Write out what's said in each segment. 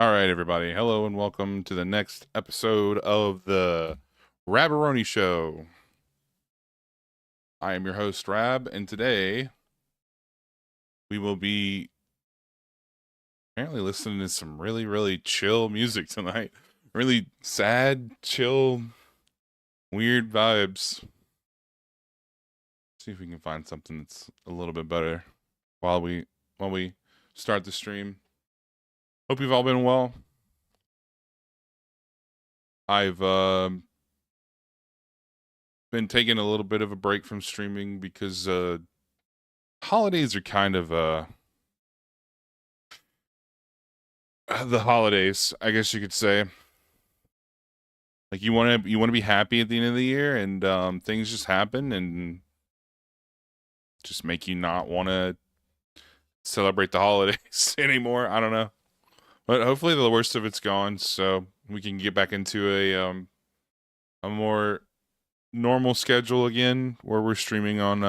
All right, everybody. Hello and welcome to the next episode of the Rabaroni Show. I am your host, Rab, and today we will be apparently listening to some really chill music tonight. Really sad, chill, weird vibes. See if we can find something that's a little bit better while we start the stream. Hope you've all been well. I've been taking a little bit of a break from streaming because holidays are kind of the holidays, I guess you could say. Like you want to be happy at the end of the year, and things just happen and just make you not want to celebrate the holidays anymore. I don't know, but hopefully the worst of it's gone, so we can get back into a more normal schedule again, where we're streaming on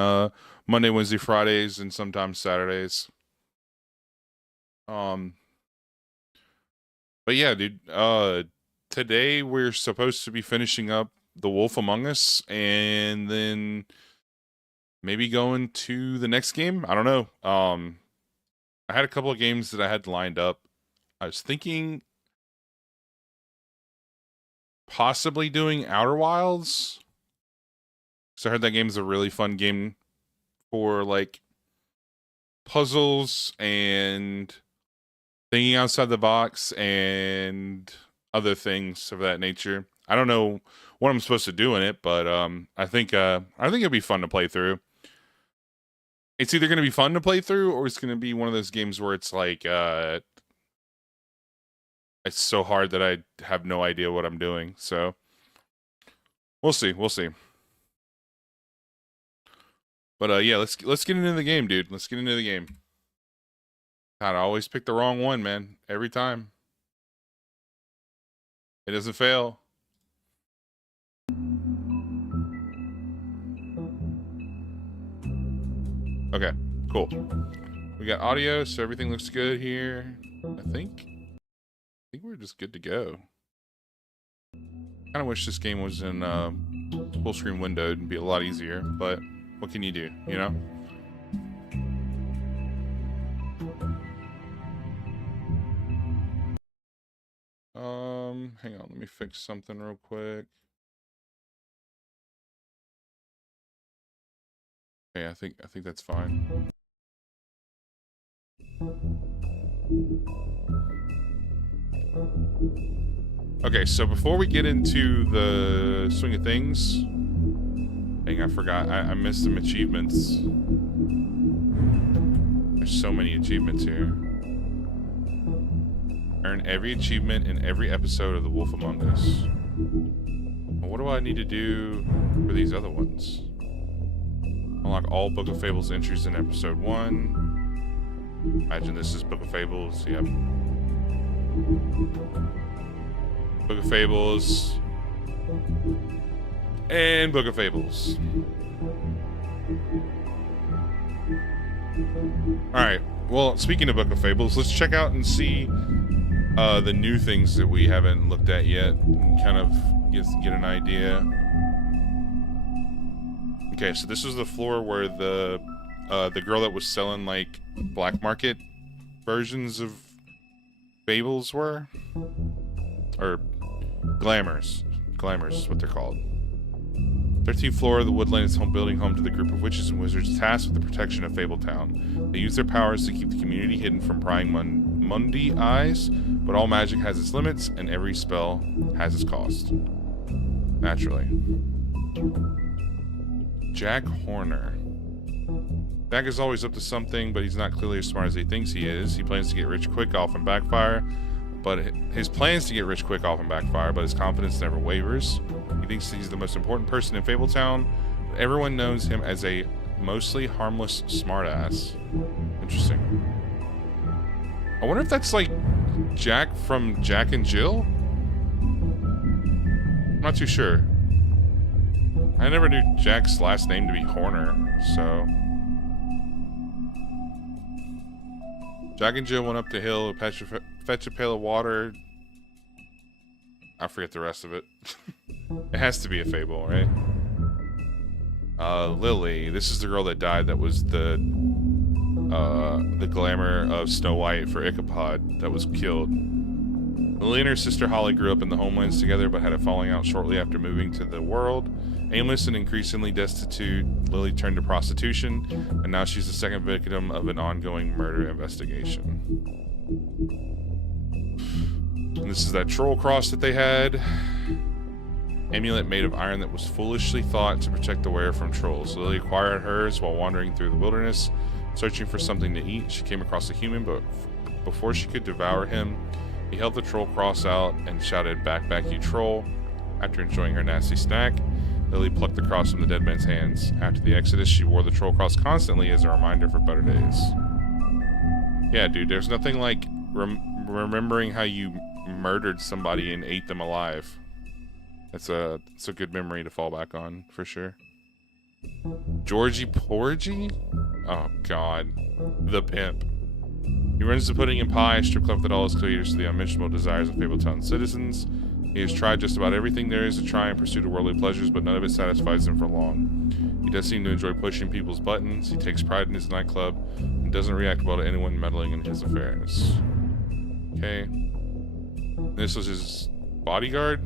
Monday, Wednesday, Fridays, and sometimes Saturdays. But yeah, dude. Today we're supposed to be finishing up The Wolf Among Us, and then maybe going to the next game. I don't know. I had a couple of games that I had lined up. I was thinking possibly doing Outer Wilds. So I heard that game's a really fun game for like puzzles and thinking outside the box and other things of that nature. I don't know what I'm supposed to do in it, but I think it'll be fun to play through. It's either going to be fun to play through, or it's going to be one of those games where it's like it's so hard that I have no idea what I'm doing. So we'll see. But yeah, let's get into the game, dude. Let's get into the game. God, I always pick the wrong one, man. Every time. It doesn't fail. Okay, cool. We got audio, so everything looks good here. I think we're just good to go. Kind of wish this game was in full screen windowed and be a lot easier, but what can you do, you know? Hang on, let me fix something real quick. Okay, I think that's fine. Okay, so before we get into the swing of things, dang, I forgot. I missed some achievements. There's so many achievements here. Earn every achievement in every episode of The Wolf Among Us. Well, what do I need to do for these other ones? Unlock all Book of Fables entries in episode 1. Imagine this is Book of Fables. Yep. Book of Fables. And Book of Fables. Alright. Well, speaking of Book of Fables, let's check out and see the new things that we haven't looked at yet, and kind of get an idea. Okay, so this is the floor where the girl that was selling like black market versions of Fables were, or glamours. Glamours is what they're called. 13th floor of the Woodland is home to the group of witches and wizards tasked with the protection of Fabletown. They use their powers to keep the community hidden from prying Mundi eyes, but all magic has its limits, and every spell has its cost. Naturally. Jack Horner. Jack is always up to something, but he's not clearly as smart as he thinks he is. He plans to get rich quick, often backfire, but his confidence never wavers. He thinks he's the most important person in Fabletown, but everyone knows him as a mostly harmless smartass. Interesting. I wonder if that's like Jack from Jack and Jill? I'm not too sure. I never knew Jack's last name to be Horner, so... Jack and Jill went up the hill to fetch a pail of water. I forget the rest of it. It has to be a fable, right? Lily. This is the girl that died that was the glamour of Snow White for Ichabod that was killed. Lily and her sister Holly grew up in the homelands together but had a falling out shortly after moving to the world. Aimless and increasingly destitute, Lily turned to prostitution, and now she's the second victim of an ongoing murder investigation. And this is that troll cross that they had. Amulet made of iron that was foolishly thought to protect the wearer from trolls. Lily acquired hers while wandering through the wilderness, searching for something to eat. She came across a human, but before she could devour him, he held the troll cross out and shouted, "Back, back, you troll." After enjoying her nasty snack, Lily plucked the cross from the dead man's hands. After the Exodus, she wore the troll cross constantly as a reminder for better days. Yeah, dude, there's nothing like remembering how you murdered somebody and ate them alive. It's a good memory to fall back on, for sure. Georgie Porgy? Oh, God. The pimp. He runs the pudding and pie strip club that all is caters to the unmentionable desires of Fabletown citizens. He has tried just about everything there is to try in pursuit of worldly pleasures, but none of it satisfies him for long. He does seem to enjoy pushing people's buttons. He takes pride in his nightclub and doesn't react well to anyone meddling in his affairs. Okay. This was his bodyguard.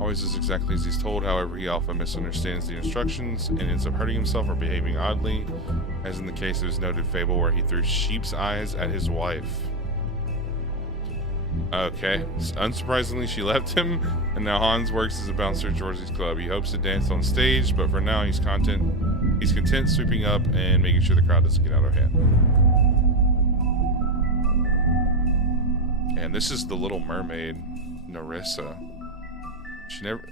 Always does exactly as he's told, however, he often misunderstands the instructions and ends up hurting himself or behaving oddly, as in the case of his noted fable where he threw sheep's eyes at his wife. Okay, unsurprisingly, she left him, and now Hans works as a bouncer at Georgie's club. He hopes to dance on stage, but for now he's content sweeping up and making sure the crowd doesn't get out of hand. And this is the Little Mermaid, Nerissa.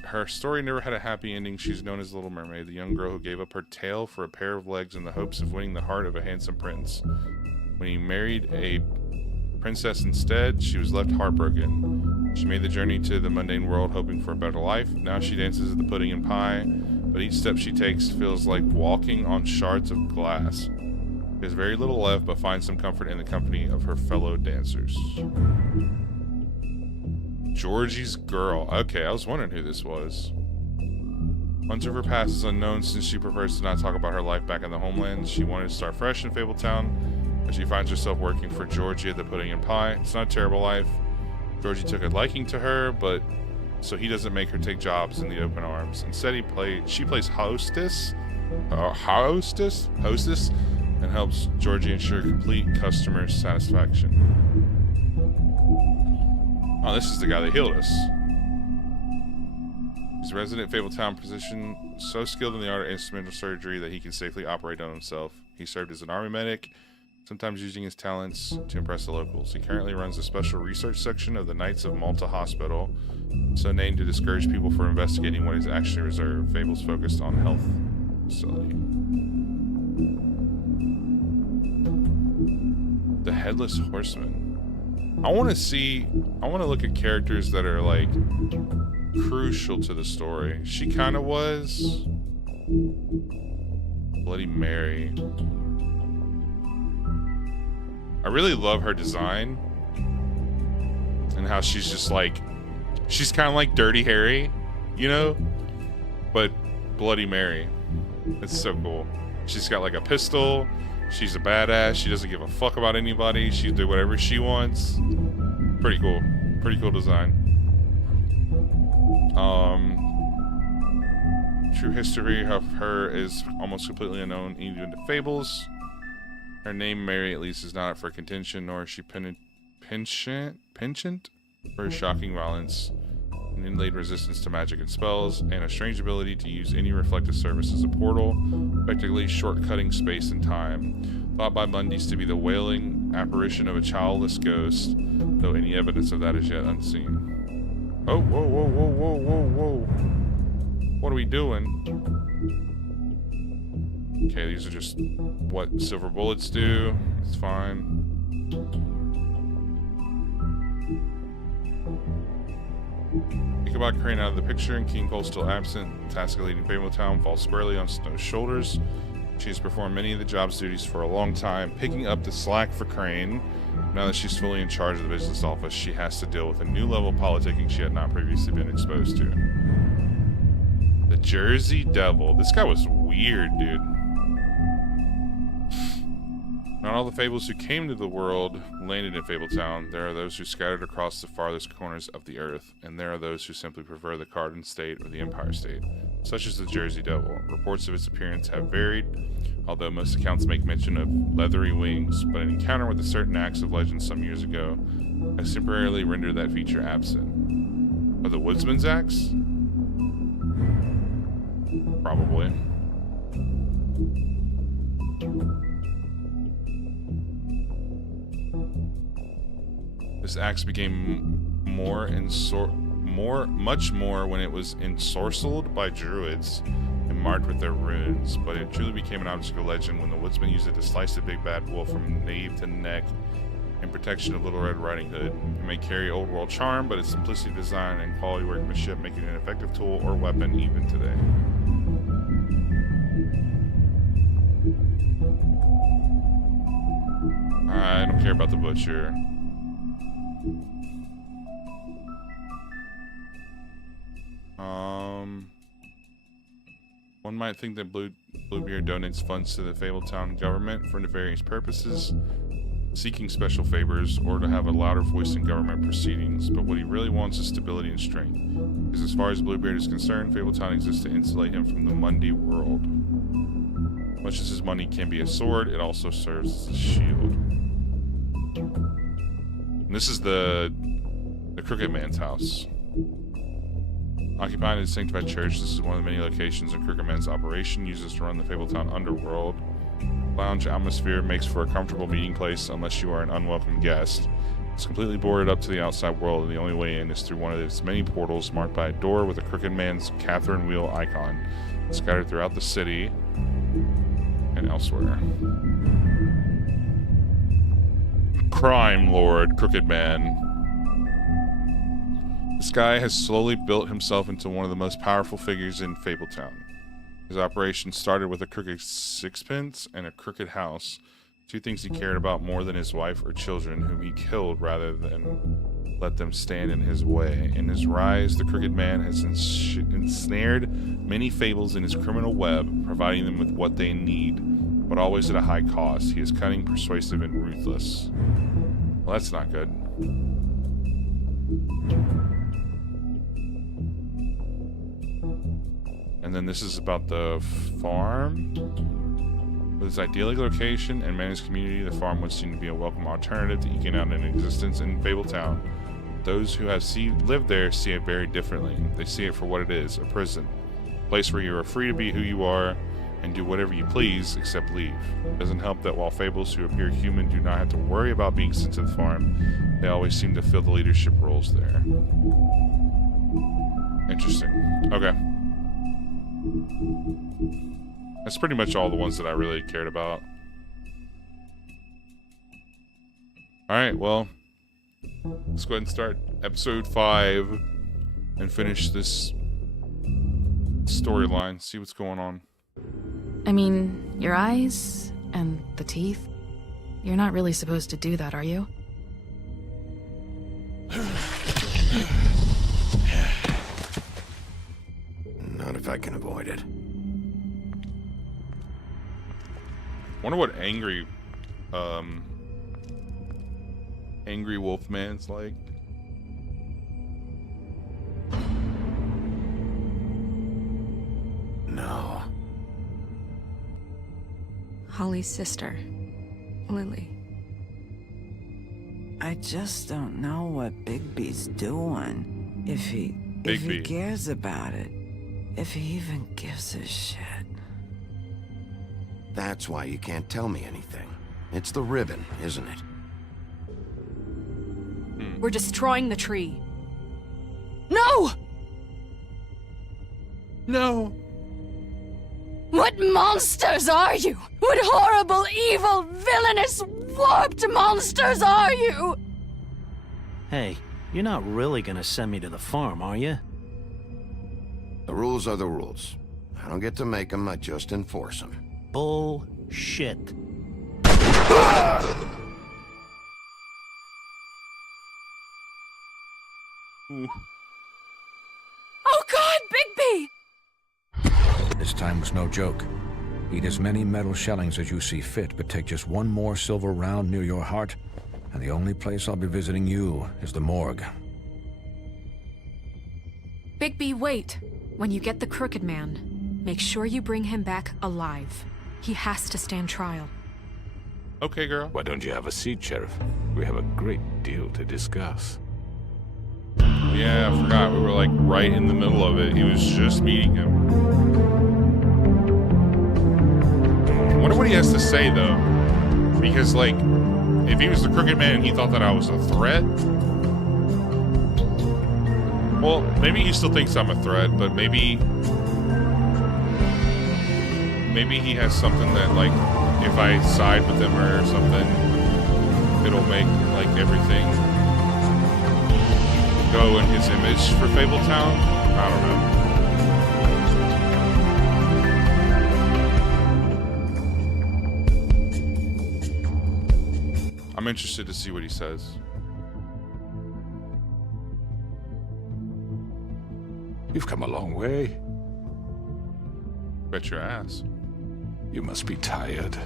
Her story never had a happy ending. She's known as Little Mermaid, the young girl who gave up her tail for a pair of legs in the hopes of winning the heart of a handsome prince. When he married a princess instead, she was left heartbroken. She made the journey to the mundane world hoping for a better life. Now she dances at the pudding and pie, but each step she takes feels like walking on shards of glass. There's very little left, but finds some comfort in the company of her fellow dancers. Georgie's girl. Okay, I was wondering who this was. Much of her past is unknown since she prefers to not talk about her life back in the homeland. She wanted to start fresh in Fabletown, but she finds herself working for Georgie at the pudding and pie. It's not a terrible life. Georgie took a liking to her, but so he doesn't make her take jobs in the open arms. Instead, she plays hostess, and helps Georgie ensure complete customer satisfaction. Oh, this is the guy that healed us. He's a resident Fabletown physician, so skilled in the art of instrumental surgery that he can safely operate on himself. He served as an army medic, sometimes using his talents to impress the locals. He currently runs a special research section of the Knights of Malta Hospital, so named to discourage people from investigating what is actually reserved. Fable's focused on health facility. The Headless Horseman. I want to look at characters that are like crucial to the story. She kind of was. Bloody Mary. I really love her design and how she's just like, she's kind of like Dirty Harry, you know, but Bloody Mary. It's so cool. She's got like a pistol. She's a badass. She doesn't give a fuck about anybody. She'll do whatever she wants. Pretty cool. Pretty cool design. True history of her is almost completely unknown even to fables. Her name, Mary, at least, is not up for contention, nor is she penchant for her shocking violence, an inlaid resistance to magic and spells, and a strange ability to use any reflective surface as a portal, effectively shortcutting space and time. Thought by Mundys to be the wailing apparition of a childless ghost, though any evidence of that is yet unseen. Oh, whoa, whoa, whoa, whoa, whoa, whoa. What are we doing? Okay, these are just what silver bullets do. It's fine. Ichabod Crane out of the picture and King Cole still absent. The task of leading Fabletown falls squarely on Snow's shoulders. She's performed many of the job's duties for a long time, picking up the slack for Crane. Now that she's fully in charge of the business office, she has to deal with a new level of politicking she had not previously been exposed to. The Jersey Devil. This guy was weird, dude. Not all the fables who came to the world landed in Fabletown. There are those who scattered across the farthest corners of the earth, and there are those who simply prefer the Cardin State or the Empire State, such as the Jersey Devil. Reports of its appearance have varied, although most accounts make mention of leathery wings, but an encounter with a certain axe of legend some years ago has temporarily rendered that feature absent. Of the Woodsman's axe? Probably. This axe became much more when it was ensorcelled by druids and marked with their runes, but it truly became an object of legend when the woodsman used it to slice the big bad wolf from nape to neck in protection of Little Red Riding Hood. It may carry old world charm, but its simplicity of design and quality workmanship make it an effective tool or weapon even today. I don't care about the butcher. One might think that Bluebeard donates funds to the Fabletown government for nefarious purposes, seeking special favors, or to have a louder voice in government proceedings, but what he really wants is stability and strength. Because as far as Bluebeard is concerned, Fabletown exists to insulate him from the Mundy world. Much as his money can be a sword, it also serves as a shield. And this is the Crooked Man's house. Occupied in a sanctified church, this is one of the many locations in Crooked Man's operation uses to run the Fabletown underworld. Lounge atmosphere makes for a comfortable meeting place unless you are an unwelcome guest. It's completely boarded up to the outside world, and the only way in is through one of its many portals marked by a door with a Crooked Man's Catherine wheel icon scattered throughout the city and elsewhere. Crime Lord Crooked Man. This guy has slowly built himself into one of the most powerful figures in Fabletown. His operation started with a crooked sixpence and a crooked house, two things he cared about more than his wife or children, whom he killed rather than let them stand in his way. In his rise, the Crooked Man has ensnared many fables in his criminal web, providing them with what they need, but always at a high cost. He is cunning, persuasive, and ruthless. Well, that's not good. And then this is about the farm. With its idyllic location and managed community, the farm would seem to be a welcome alternative to eking out an existence in Fabletown. Those who have lived there see it very differently. They see it for what it is, a prison. A place where you are free to be who you are and do whatever you please except leave. It doesn't help that while fables who appear human do not have to worry about being sent to the farm, they always seem to fill the leadership roles there. Interesting. Okay. That's pretty much all the ones that I really cared about. Alright, well, let's go ahead and start episode 5 and finish this storyline, see what's going on. I mean, your eyes and the teeth. You're not really supposed to do that, are you? Not if I can avoid it. Wonder what angry Wolfman's like. No. Holly's sister, Lily. I just don't know what Bigby's doing. If he cares about it. If he even gives a shit. That's why you can't tell me anything. It's the ribbon, isn't it? We're destroying the tree. No! No! What monsters are you? What horrible, evil, villainous, warped monsters are you? Hey, you're not really gonna send me to the farm, are you? The rules are the rules. I don't get to make them, I just enforce them. Bullshit. Ooh. Oh God, Bigby! This time was no joke. Eat as many metal shellings as you see fit, but take just one more silver round near your heart, and the only place I'll be visiting you is the morgue. Bigby, wait. When you get the Crooked Man, make sure you bring him back alive. He has to stand trial. Okay, girl. Why don't you have a seat, Sheriff? We have a great deal to discuss. Yeah, I forgot. We were like right in the middle of it. He was just meeting him. I wonder what he has to say, though. Because, like, if he was the Crooked Man and he thought that I was a threat... Well, maybe he still thinks I'm a threat, but maybe... Maybe he has something that, like, if I side with him or something, it'll make, like, everything go in his image for Fabletown. I don't know. I'm interested to see what he says. You've come a long way. Bet your ass. You must be tired.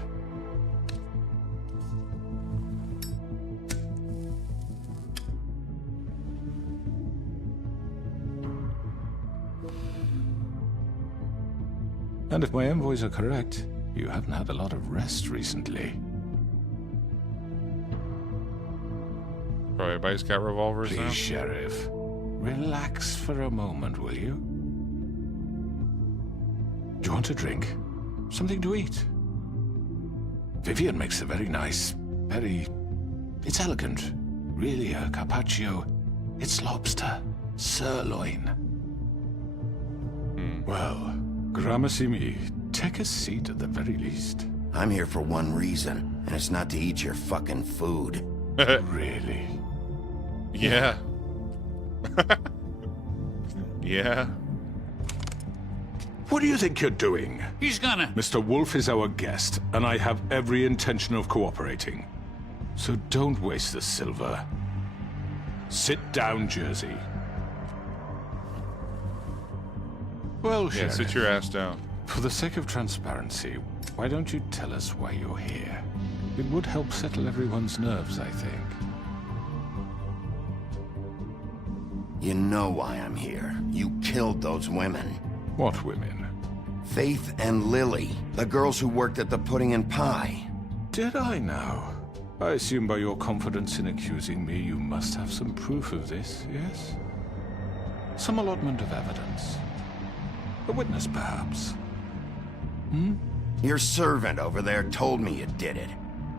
And if my envoys are correct, you haven't had a lot of rest recently. Probably everybody's got revolvers now. Please, Sheriff, relax for a moment, will you? Do you want a drink? Something to eat? Vivian makes a very nice, it's elegant. Really a carpaccio. It's lobster. Sirloin. Well, Gramercy me, take a seat at the very least. I'm here for one reason, and it's not to eat your fucking food. Really? Yeah. Yeah. What do you think you're doing? He's gonna... Mr. Wolf is our guest, and I have every intention of cooperating. So don't waste the silver. Sit down, Jersey. Well, Yeah, Sheriff, sit your ass down. for the sake of transparency, why don't you tell us why you're here? It would help settle everyone's nerves, I think. You know why I'm here. You killed those women. What women? Faith and Lily, the girls who worked at the Pudding and Pie. Did I now? I assume by your confidence in accusing me, you must have some proof of this, yes? Some allotment of evidence. A witness, perhaps. Your servant over there told me you did it.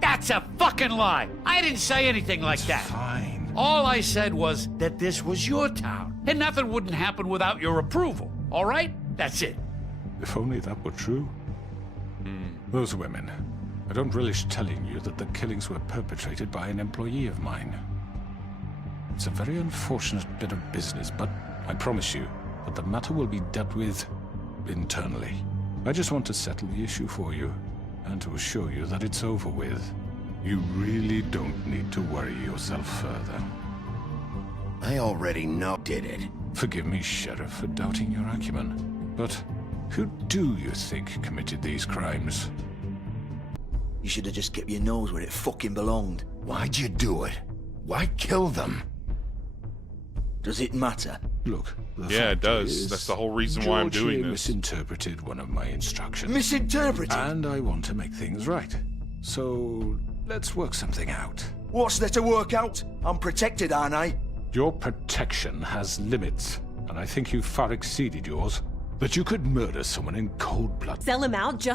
That's a fucking lie! I didn't say anything like that. Fine. All I said was that this was your town, and nothing wouldn't happen without your approval. All right? That's it. If only that were true. Those women. I don't relish telling you that the killings were perpetrated by an employee of mine. It's a very unfortunate bit of business, but I promise you that the matter will be dealt with internally. I just want to settle the issue for you, and to assure you that it's over with. You really don't need to worry yourself further. I already know did it. Forgive me, Sheriff, for doubting your acumen, but who do you think committed these crimes? You should have just kept your nose where it fucking belonged. Why'd you do it? Why kill them? Does it matter? Look, the Yeah, it fact does. is, That's the whole reason why I'm Georgie doing this. misinterpreted one of my instructions. Misinterpreted? And I want to make things right. So, let's work something out. What's there to work out? I'm protected, aren't I? Your protection has limits, and I think you've far exceeded yours. That you could murder someone in cold blood. Sell him out just